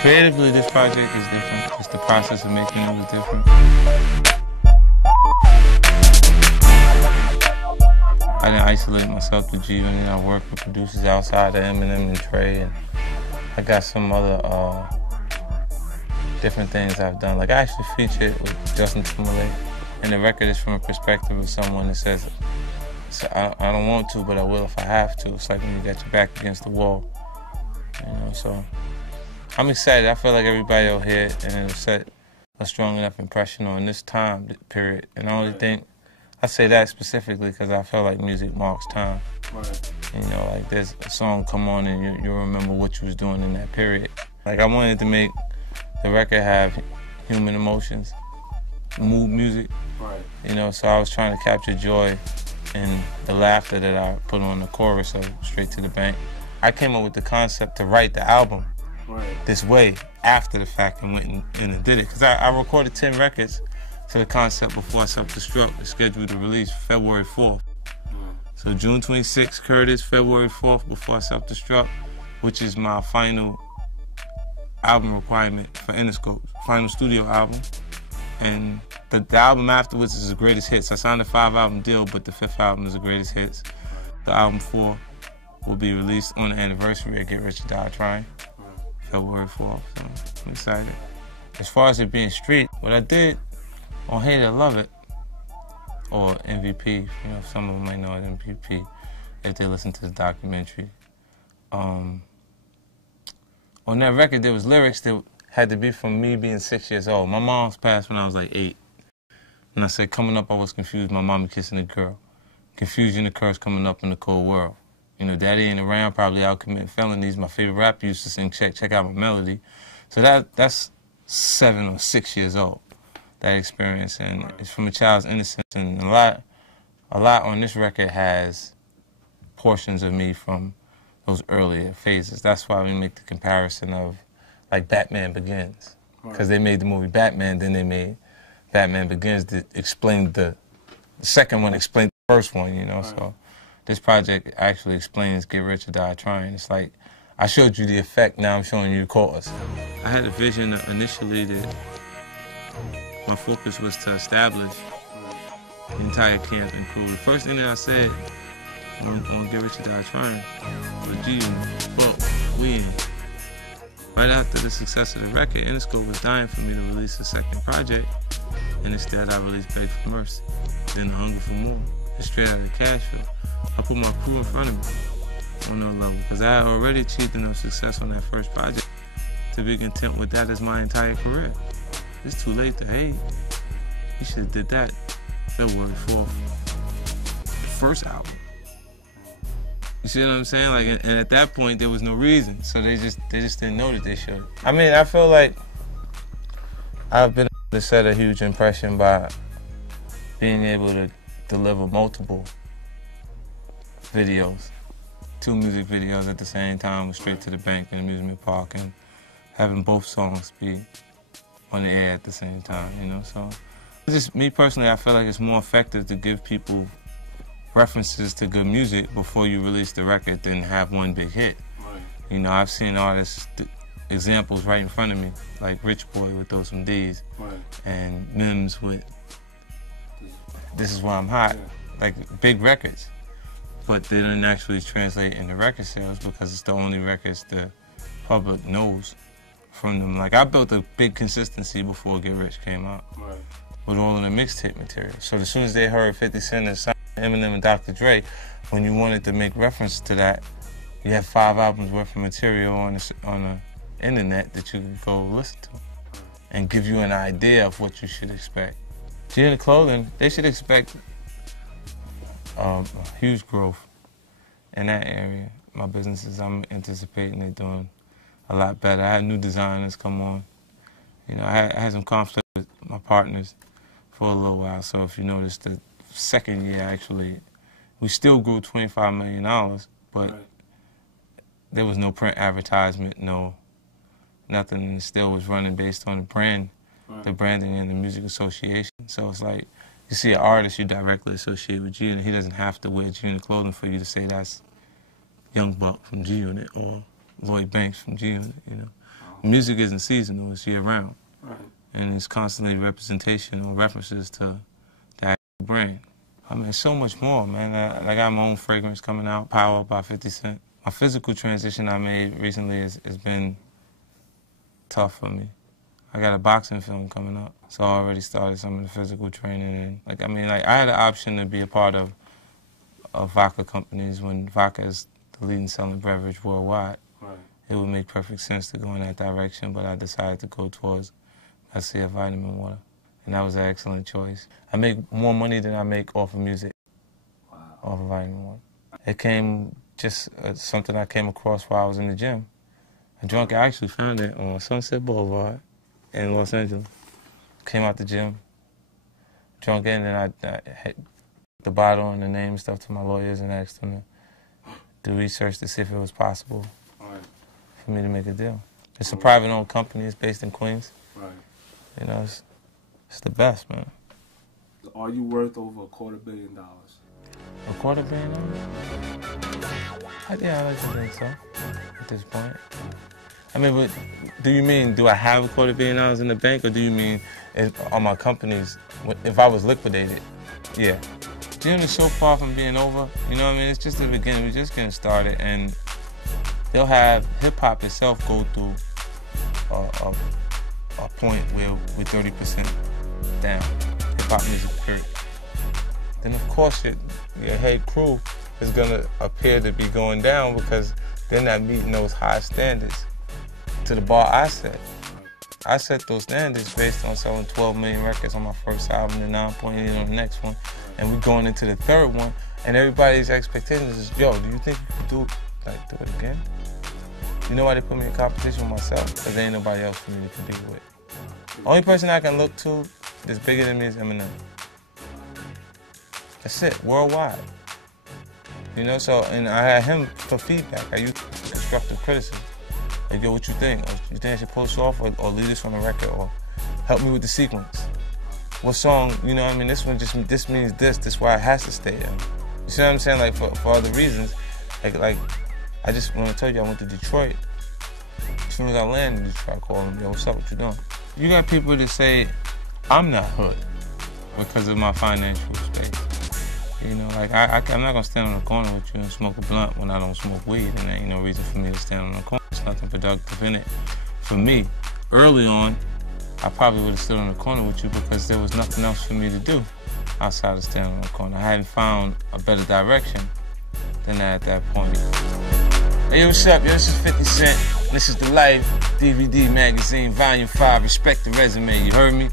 creatively, this project is different. Just the process of making it was different. I didn't isolate myself to G Unit. I worked with producers outside of Eminem and Trey, and I got some other different things I've done. Like I actually featured with Justin Timberlake, and the record is from a perspective of someone that says, I don't want to, but I will if I have to. It's like when you got your back against the wall, you know. So I'm excited. I feel like everybody will hear it, and it'll set a strong enough impression on this time period. And I only think I say that specifically because I feel like music marks time. Right. You know, like there's a song come on and you'll remember what you was doing in that period. Like I wanted to make the record have human emotions, mood music. Right. You know, so I was trying to capture joy in the laughter that I put on the chorus of Straight to the Bank. I came up with the concept to write the album this way after the fact and went and did it. Because I recorded 10 records to the concept before I self-destruct. It's scheduled to release February 4th. So June 26th, Curtis, February 4th, Before I Self-Destruct, which is my final album requirement for Interscope, final studio album. And the album afterwards is the greatest hits. I signed a 5-album deal, but the 5th album is the greatest hits. The album 4 will be released on the anniversary of Get Rich or Die Trying, February 4th, so I'm excited. As far as it being street, what I did on Hate It or Love It, or MVP, you know, some of them might know it MVP if they listen to the documentary. On that record, there was lyrics that had to be from me being 6 years old. My mom's passed when I was like 8. And I said, coming up, I was confused, my mama kissing a girl. Confusion occurs coming up in the cold world. You know, daddy ain't around, probably out committing felonies. My favorite rapper used to sing, check out my melody. So that's 7 or 6 years old, that experience. And it's from a child's innocence. And a lot on this record has portions of me from those earlier phases. That's why we make the comparison of, like, Batman Begins. Because they made the movie Batman, then they made Batman Begins that explained the second one, explained the first one, you know. So this project actually explains Get Rich or Die Trying. It's like, I showed you the effect, now I'm showing you the cause. I had a vision initially that my focus was to establish the entire camp and crew. The first thing that I said on Get Rich or Die Trying was, G, well, we in. Right after the success of the record, Interscope was dying for me to release a second project, and instead I released Beg for Mercy, then The Hunger for More, and Straight Out of Cashville. I put my crew in front of me on no level, because I had already achieved enough success on that first project to be content with that as my entire career. It's too late to hate. You should have did that February 4th, the first album. You see what I'm saying? Like, and at that point, there was no reason, so they just didn't know that they should. I mean, I feel like I've been able to set a huge impression by being able to deliver multiple videos, 2 music videos at the same time, with Straight to the Bank and Amusement Park, and having both songs be on the air at the same time, you know. So, just me personally, I feel like it's more effective to give people references to good music before you release the record than have one big hit. Right. You know, I've seen artists, examples right in front of me, like Rich Boy with Those Some D's, and Mims with This Is Why I'm Hot, like big records. But they didn't actually translate into record sales because it's the only records the public knows from them. Like, I built a big consistency before Get Rich came out, with all of the mixtape material. So as soon as they heard 50 Cent and Eminem and Dr. Dre, when you wanted to make reference to that, you had 5 albums worth of material on the internet that you could go listen to and give you an idea of what you should expect. G Unit Clothing, they should expect huge growth in that area. My businesses, I'm anticipating they're doing a lot better. I had new designers come on. You know, I had some conflict with my partners for a little while, so if you notice, the second year, actually, we still grew $25 million, but there was no print advertisement, nothing, and it still was running based on the brand, the branding and the music association. So it's like, you see an artist you directly associate with G Unit, he doesn't have to wear G Unit clothing for you to say that's Young Buck from G Unit or Lloyd Banks from G Unit, you know. music isn't seasonal, it's year-round. Right. And it's constantly representation or references to the actual brand. I mean, so much more, man. I got my own fragrance coming out, Power by 50 Cent. My physical transition I made recently has been tough for me. I got a boxing film coming up, so I already started some of the physical training. And I had the option to be a part of vodka companies when vodka is the leading selling beverage worldwide. Right. It would make perfect sense to go in that direction, but I decided to go towards, let's say, a vitamin water. And that was an excellent choice. I make more money than I make off of music, off of vitamin water. It came just something I came across while I was in the gym. A drunk, I actually found it on Sunset Boulevard in Los Angeles. Came out the gym, drunk in, and I hit the bottle and the name and stuff to my lawyers and asked them to do research to see if it was possible for me to make a deal. It's a private-owned company. It's based in Queens. Right. You know, it's the best, man. Are you worth over $250 million? $250 million? Yeah, I like to think so at this point. I mean, but do you mean, do I have $250 million in the bank, or do you mean are my companies, if I was liquidated? Yeah. Jim is so far from being over, you know what I mean? It's just the beginning, we're just getting started, and they'll have hip-hop itself go through a point where we're 30% down, hip-hop music period. Then of course your head crew is gonna appear to be going down because they're not meeting those high standards to the bar I set. I set those standards based on selling 12 million records on my first album and 9.8 on the next one. And we're going into the third one, and everybody's expectations is, yo, do you think you can do it again? You know why they put me in competition with myself? Because there ain't nobody else for me to compete with. Only person I can look to that's bigger than me is Eminem. That's it, worldwide. You know, so, and I had him for feedback. I used constructive criticism. Like, yo, what you think? Or, you think I should post off or leave this on the record, or help me with the sequence? What song, you know what I mean, this one this means this why it has to stay there. You see what I'm saying? Like, for other reasons. Like, I just, when I told you I went to Detroit, as soon as I landed in Detroit, I called them, yo, what's up, what you doing? You got people that say, I'm not hood because of my financial space. You know, like, I'm not gonna stand on the corner with you and smoke a blunt when I don't smoke weed, and there ain't no reason for me to stand on the corner. There's nothing productive in it. For me, early on, I probably would have stood on the corner with you because there was nothing else for me to do outside of standing on the corner. I hadn't found a better direction than that at that point. Hey, what's up? Yo, this is 50 Cent. This is the L.I.F.E DVD magazine, volume 5. Respect the resume, you heard me?